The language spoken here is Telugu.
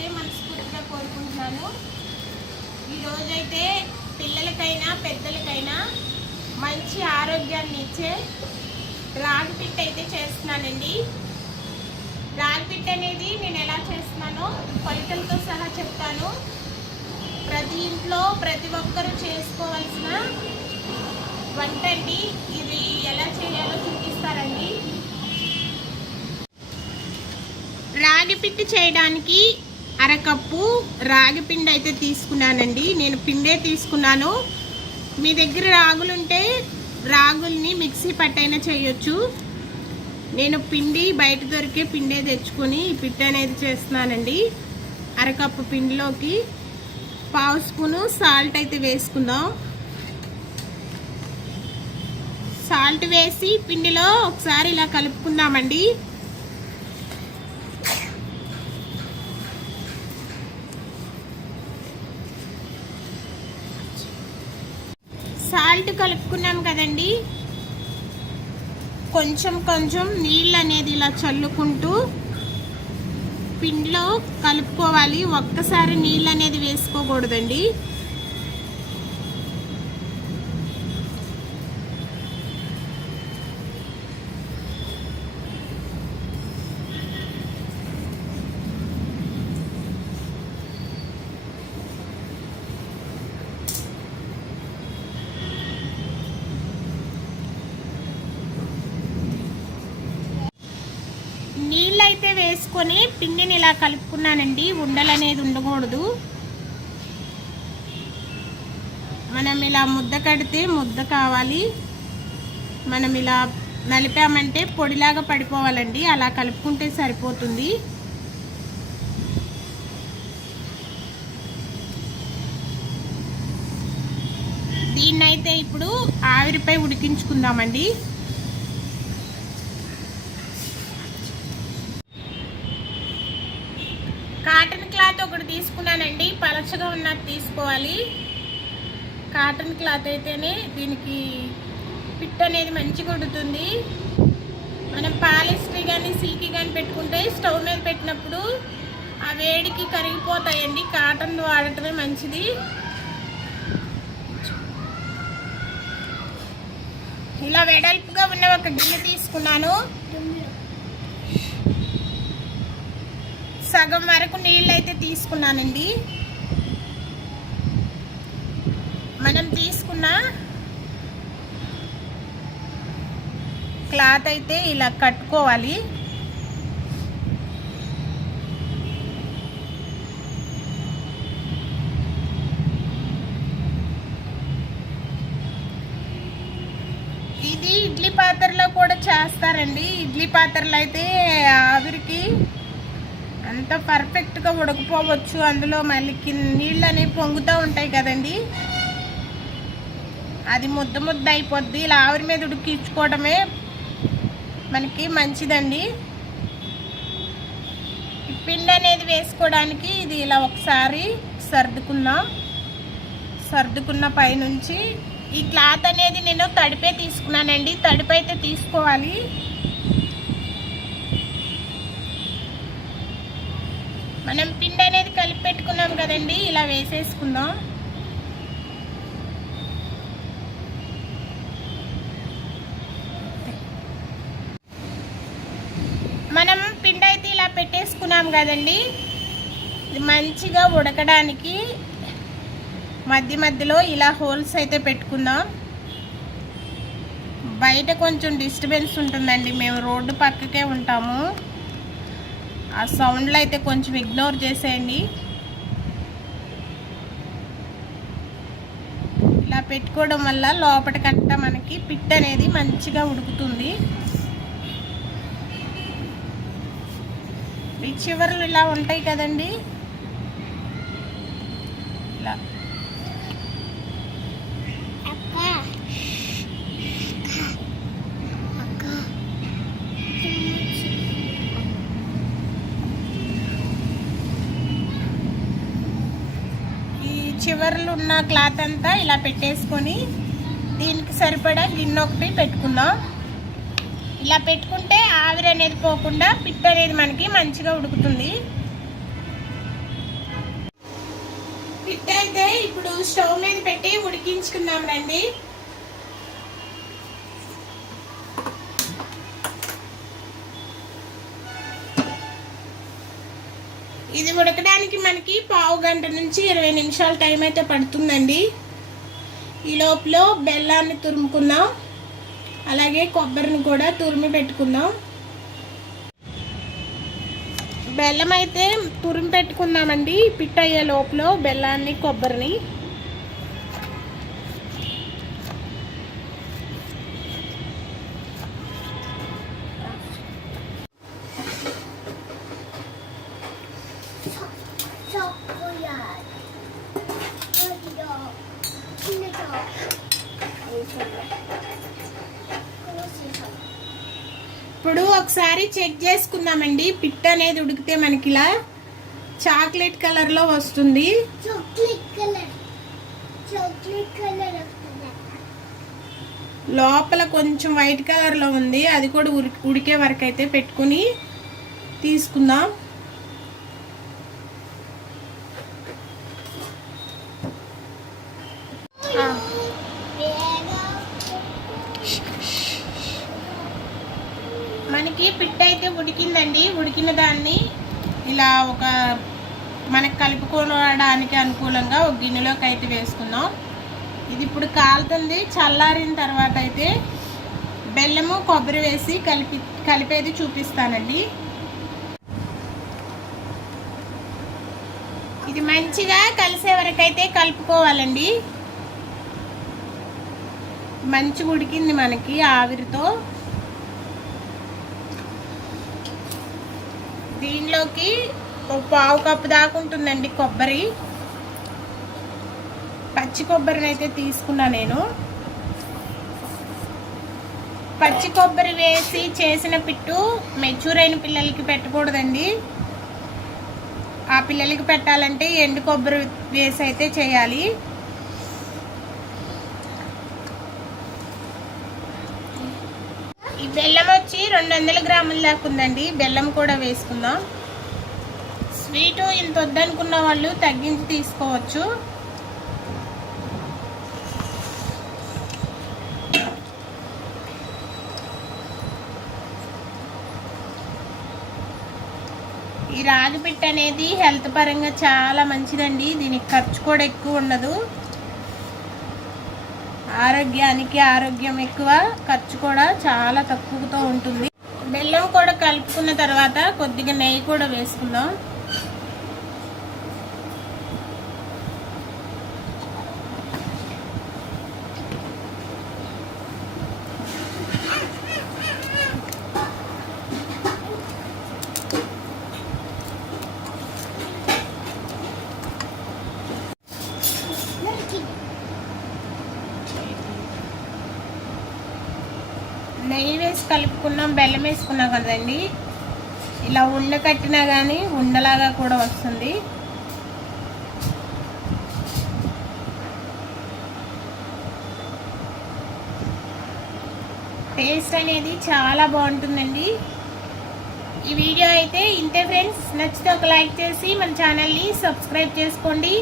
అయితే మనస్ఫూర్తిగా కోరుకుంటున్నాను. ఈరోజైతే పిల్లలకైనా పెద్దలకైనా మంచి ఆరోగ్యాన్ని ఇచ్చే రాగి పిట్ అయితే చేస్తున్నానండి. రాగి పిట్ అనేది నేను ఎలా చేస్తున్నానో ఫలితాలతో సహా చెప్తాను. ప్రతి ఇంట్లో ప్రతి ఒక్కరూ చేసుకోవాల్సిన వంట అండి. ఇది ఎలా చేయాలో చూపిస్తారండి. రాగి పిండి చేయడానికి అరకప్పు రాగి పిండి అయితే తీసుకున్నానండి. నేను పిండే తీసుకున్నాను. మీ దగ్గర రాగులుంటే రాగుల్ని మిక్సీ పట్టైనా చేయొచ్చు. నేను పిండి బయట దొరికే పిండే తెచ్చుకొని పిట్ట అనేది చేస్తున్నానండి. అరకప్పు పిండిలోకి పావు స్పూను సాల్ట్ అయితే వేసుకుందాం. సాల్ట్ వేసి పిండిలో ఒకసారి ఇలా కలుపుకుందామండి. సాల్ట్ కలుపుకున్నాం కదండి. కొంచెం కొంచెం నీళ్ళు అనేది ఇలా చల్లుకుంటూ పిండిలో కలుపుకోవాలి. ఒక్కసారి నీళ్ళు అనేది వేసుకోకూడదండి నీళ్ళు తీసుకొని పిండిని ఇలా కలుపుకున్నానండి. ఉండలు అనేది ఉండకూడదు. మనం ఇలా ముద్ద కడితే ముద్ద కావాలి. మనం ఇలా నలిపామంటే పొడిలాగా పడిపోవాలండి. అలా కలుపుకుంటే సరిపోతుంది. దీన్నైతే ఇప్పుడు ఆవిరిపై ఉడికించుకుందామండి కాటన్ క్లాత్ ఒకటి తీసుకున్నానండి. పలచగా ఉన్నది తీసుకోవాలి. కాటన్ క్లాత్ అయితేనే దీనికి పిట్ అనేది మంచిగా ఉడుతుంది. మనం పాలిస్ట్రీ కానీ సీకి కానీ పెట్టుకుంటే స్టవ్ మీద పెట్టినప్పుడు ఆ వేడికి కరిగిపోతాయండి. కాటన్ వాడటమే మంచిది. ఇలా వెడల్పుగా ఉన్న ఒక గిన్నె తీసుకున్నాను. సగం వరకు నీళ్ళు అయితే తీసుకున్నానండి. మనం తీసుకున్న క్లాత్ అయితే ఇలా కట్టుకోవాలి. ఇది ఇడ్లీ పాత్రలో కూడా చేస్తారండి. ఇడ్లీ పాత్రలు అయితే ఆవిరికి అంత పర్ఫెక్ట్గా ఉడకపోవచ్చు. అందులో మళ్ళీ నీళ్ళు అనేవి పొంగుతూ ఉంటాయి కదండి. అది ముద్ద ముద్ద అయిపోద్ది. ఇలా ఆవిరి మీద ఉడికించుకోవడమే మనకి మంచిదండి. పిండి అనేది వేసుకోవడానికి ఇది ఇలా ఒకసారి సర్దుకుందాం. సర్దుకున్న పైనుంచి ఈ క్లాత్ అనేది నేను తడిపే తీసుకున్నానండి. తడిపైతే అయితే తీసుకోవాలి. మనం పిండి అనేది కలిపి పెట్టుకున్నాం కదండి ఇలా వేసేసుకుందాం. మనం పిండి అయితే ఇలా పెట్టేసుకున్నాం కదండి మంచిగా ఉడకడానికి మధ్య మధ్యలో ఇలా హోల్స్ అయితే పెట్టుకుందాం. బయట కొంచెం డిస్టర్బెన్స్ ఉంటుందండి మేము రోడ్డు పక్కకే ఉంటాము. ఆ సౌండ్లు అయితే కొంచెం ఇగ్నోర్ చేసేయండి. ఇలా పెట్టుకోవడం వల్ల లోపటికంతా మనకి పిట్ అనేది మంచిగా ఉడుకుతుంది. ఈ చివర్లు ఇలా ఉంటాయి కదండీ. చివర్లు ఉన్న క్లాత్ అంతా ఇలా పెట్టేసుకొని దీనికి సరిపడా గిన్నె ఒకటి పెట్టుకుందాం. ఇలా పెట్టుకుంటే ఆవిరి అనేది పోకుండా పిట్ అనేది మనకి మంచిగా ఉడుకుతుంది. పిట్ అయితే ఇప్పుడు స్టవ్ మీద పెట్టి ఉడికించుకుందాం రండి. ఇది ఉడకడానికి మనకి పావు గంట నుంచి ఇరవై నిమిషాల టైం అయితే పడుతుందండి. ఈ లోపల బెల్లాన్ని తురుముకుందాం. అలాగే కొబ్బరిని కూడా తురిమి పెట్టుకుందాం. బెల్లం అయితే తురిమి పెట్టుకుందామండి. పిట్ అయ్యే లోపల బెల్లాన్ని కొబ్బరిని. ఇప్పుడు ఒకసారి చెక్ చేసుకుందామండి. పిట్ అనేది ఉడికితే మనకి ఇలా చాక్లెట్ కలర్లో వస్తుంది. లోపల కొంచెం వైట్ కలర్లో ఉంది. అది కూడా ఉడి ఉడికే వరకు అయితే పెట్టుకుని తీసుకుందాం. మనకి పిట్ అయితే ఉడికిందండి. ఉడికిన దాన్ని ఇలా ఒక మనకు కలుపుకోవడానికి అనుకూలంగా ఒక గిన్నెలోకి అయితే వేసుకుందాం. ఇది ఇప్పుడు కాలుతుంది. చల్లారిన తర్వాత అయితే బెల్లము కొబ్బరి వేసి కలిపి కలిపేది చూపిస్తానండి. ఇది మంచిగా కలిసే వరకు అయితే కలుపుకోవాలండి. మంచిగా ఉడికింది మనకి ఆవిరితో. దీనిలోకి ఒక పావు కప్పు దాకా ఉంటుందండి కొబ్బరి. పచ్చి కొబ్బరిని అయితే తీసుకున్నా నేను. పచ్చి కొబ్బరి వేసి చేసిన పిట్టు మెచ్యూర్ అయిన పిల్లలకి పెట్టకూడదండి. ఆ పిల్లలకి పెట్టాలంటే ఎండు కొబ్బరి వేసి అయితే చేయాలి ఈ బెల్లం వచ్చి రెండు వందల గ్రాముల దాకా ఉందండి. బెల్లం కూడా వేసుకుందాం. స్వీటు ఇంత వద్దనుకున్న వాళ్ళు తగ్గించి తీసుకోవచ్చు. ఈ రాగి పిట్ట అనేది హెల్త్ పరంగా చాలా మంచిదండి. దీనికి ఖర్చు కూడా ఎక్కువ ఉండదు. ఆరోగ్యానికి ఆరోగ్యం ఎక్కువ ఖర్చు కూడా చాలా తక్కువతో ఉంటుంది. బెల్లం కూడా కలుపుకున్న తర్వాత కొద్దిగా నెయ్యి కూడా వేసుకుందాం. నెయ్యి వేసి కలుపుకున్నాం బెల్లం వేసుకున్నాం కదండి. ఇలా ఉండ కట్టినా కానీ ఉండలాగా కూడా వస్తుంది. టేస్ట్ అనేది చాలా బాగుంటుందండి. ఈ వీడియో అయితే ఇంతే ఫ్రెండ్స్. నచ్చితే ఒక లైక్ చేసి మన ఛానల్ని సబ్స్క్రైబ్ చేసుకోండి.